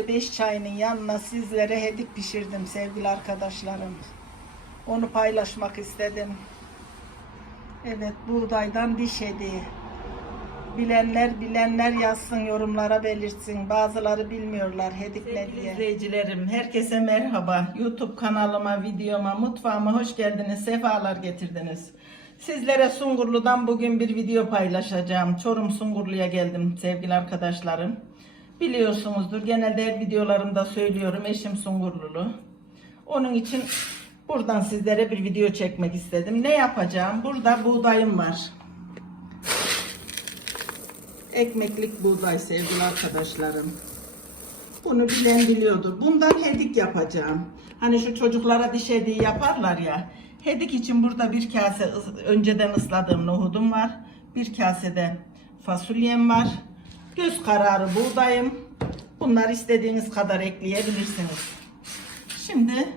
günde 5 çayının yanına sizlere hedik pişirdim sevgili arkadaşlarım. Onu paylaşmak istedim. Evet buğdaydan diş hediği. Bilenler bilenler yazsın yorumlara belirtsin. Bazıları bilmiyorlar hedik ne diye. İzleyicilerim herkese merhaba. YouTube kanalıma, videoma, mutfağıma hoş geldiniz. Sefalar getirdiniz. Sizlere Sungurlu'dan bugün bir video paylaşacağım. Çorum Sungurlu'ya geldim sevgili arkadaşlarım. Biliyorsunuzdur genelde her videolarımda söylüyorum eşim Sungurlulu. Onun için buradan sizlere bir video çekmek istedim. Ne yapacağım? Burada buğdayım var ekmeklik buğday sevgili arkadaşlarım. Bunu bilen biliyordur. Bundan hedik yapacağım. Hani şu çocuklara diş hediği yaparlar ya. Hedik için burada bir kase önceden ısladığım nohudum var. Bir kasede fasulyem var. Göz kararı buğdayım. Bunlar istediğiniz kadar ekleyebilirsiniz. Şimdi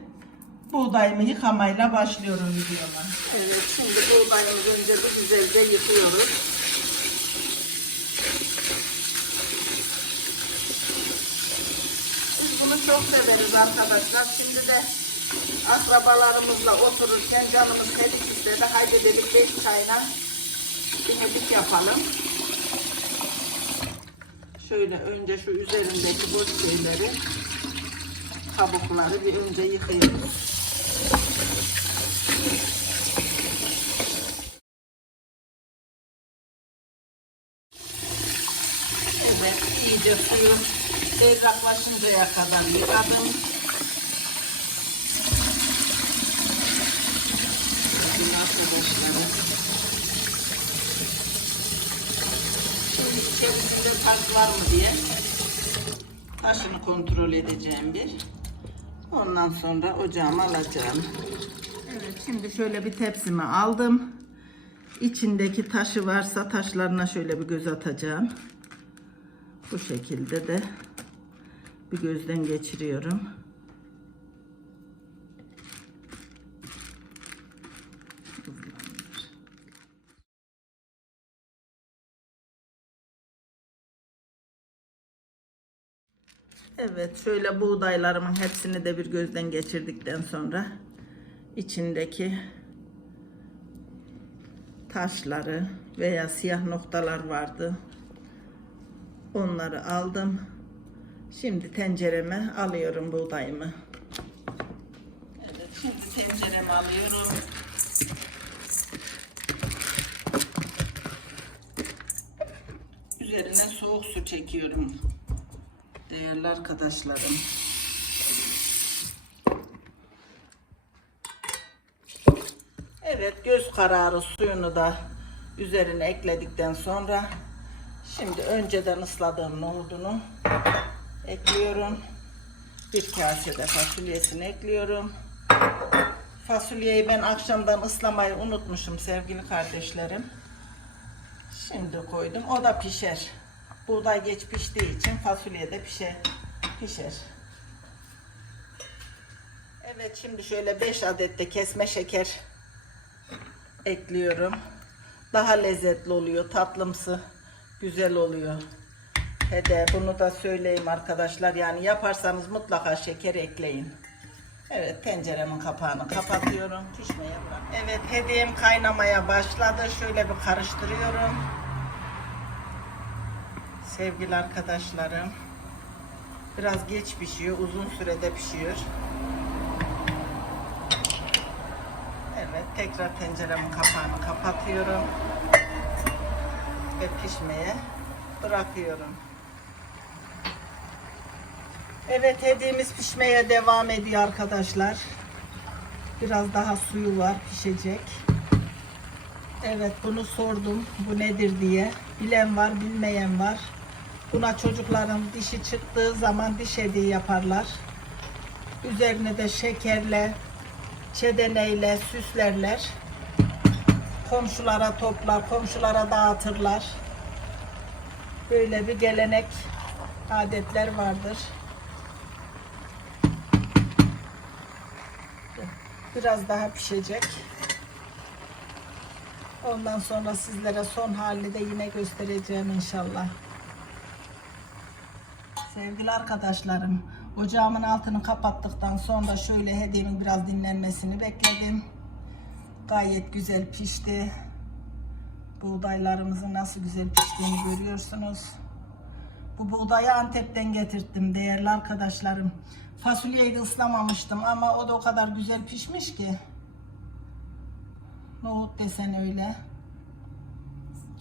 buğdayımı yıkamayla başlıyorum videoma. Evet şimdi buğdayımızı önce bir güzelce yıkıyoruz. Biz bunu çok severiz arkadaşlar. Şimdi de akrabalarımızla otururken canımız hedik istedi. Haydi dedik beş çayla bir hedik yapalım. Şöyle önce şu üzerindeki boş şeyleri, kabukları bir önce yıkıyoruz. Evet, iyice suyu berraklaşıncaya kadar yıkadım. Bakın içerisinde taş var mı diye taşını kontrol edeceğim bir. Ondan sonra ocağıma alacağım. Evet, şimdi şöyle bir tepsimi aldım. İçindeki taşı varsa taşlarına şöyle bir göz atacağım. Bu şekilde de bir gözden geçiriyorum. Evet şöyle buğdaylarımın hepsini de bir gözden geçirdikten sonra içindeki taşları veya siyah noktalar vardı. Onları aldım. Şimdi tencereme alıyorum buğdayımı. Evet, şimdi tencereme alıyorum. Üzerine soğuk su çekiyorum. Değerli arkadaşlarım. Evet, göz kararı suyunu da üzerine ekledikten sonra Şimdi önceden ısladığım nohudunu ekliyorum. Bir kasede fasulyesini ekliyorum. Fasulyeyi ben akşamdan ıslamayı unutmuşum sevgili kardeşlerim. Şimdi koydum. O da pişer. Buğday geç piştiği için fasulye de pişer. pişer. Evet şimdi şöyle 5 adet de kesme şeker ekliyorum. Daha lezzetli oluyor, tatlımsı güzel oluyor. He de bunu da söyleyeyim arkadaşlar. Yani yaparsanız mutlaka şeker ekleyin. Evet tenceremin kapağını kapatıyorum. Pişmeye bırak. Evet hediyem kaynamaya başladı. Şöyle bir karıştırıyorum. Sevgili arkadaşlarım. Biraz geç pişiyor. Uzun sürede pişiyor. Evet tekrar tenceremin kapağını kapatıyorum ve pişmeye bırakıyorum. Evet hediyemiz pişmeye devam ediyor arkadaşlar. Biraz daha suyu var pişecek. Evet bunu sordum bu nedir diye. Bilen var bilmeyen var. Buna çocukların dişi çıktığı zaman diş hediği yaparlar. Üzerine de şekerle, çedeneyle süslerler komşulara toplar, komşulara dağıtırlar. Böyle bir gelenek, adetler vardır. Biraz daha pişecek. Ondan sonra sizlere son halini de yine göstereceğim inşallah. Sevgili arkadaşlarım, ocağımın altını kapattıktan sonra şöyle hediyemin biraz dinlenmesini bekledim. Gayet güzel pişti. Buğdaylarımızın nasıl güzel piştiğini görüyorsunuz. Bu buğdayı Antep'ten getirttim değerli arkadaşlarım. Fasulyeyi de ıslamamıştım ama o da o kadar güzel pişmiş ki. Nohut desen öyle.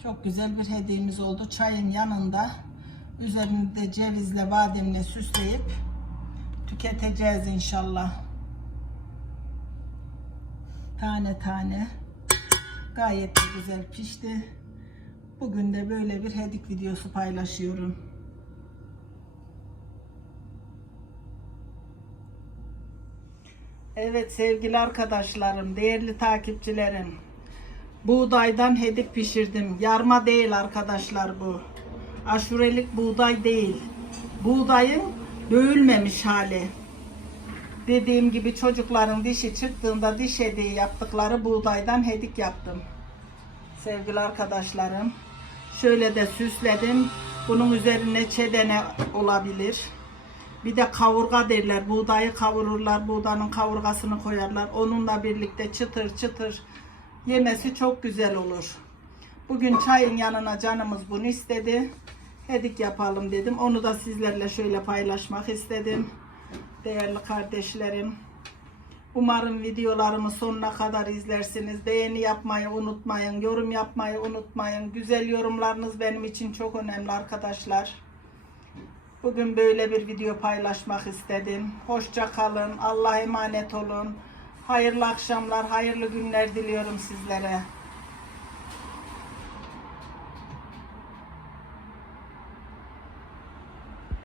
Çok güzel bir hediyemiz oldu. Çayın yanında üzerinde cevizle bademle süsleyip tüketeceğiz inşallah. Tane tane. Gayet de güzel pişti. Bugün de böyle bir hedik videosu paylaşıyorum. Evet sevgili arkadaşlarım, değerli takipçilerim. Buğdaydan hedik pişirdim. Yarma değil arkadaşlar bu. Aşurelik buğday değil. Buğdayın dövülmemiş hali. Dediğim gibi çocukların dişi çıktığında diş hediği yaptıkları buğdaydan hedik yaptım. Sevgili arkadaşlarım. Şöyle de süsledim. Bunun üzerine çedene olabilir. Bir de kavurga derler. Buğdayı kavururlar. Buğdanın kavurgasını koyarlar. Onunla birlikte çıtır çıtır yemesi çok güzel olur. Bugün çayın yanına canımız bunu istedi. Hedik yapalım dedim. Onu da sizlerle şöyle paylaşmak istedim. Değerli kardeşlerim. Umarım videolarımı sonuna kadar izlersiniz. Beğeni yapmayı unutmayın. Yorum yapmayı unutmayın. Güzel yorumlarınız benim için çok önemli arkadaşlar. Bugün böyle bir video paylaşmak istedim. Hoşça kalın. Allah'a emanet olun. Hayırlı akşamlar, hayırlı günler diliyorum sizlere.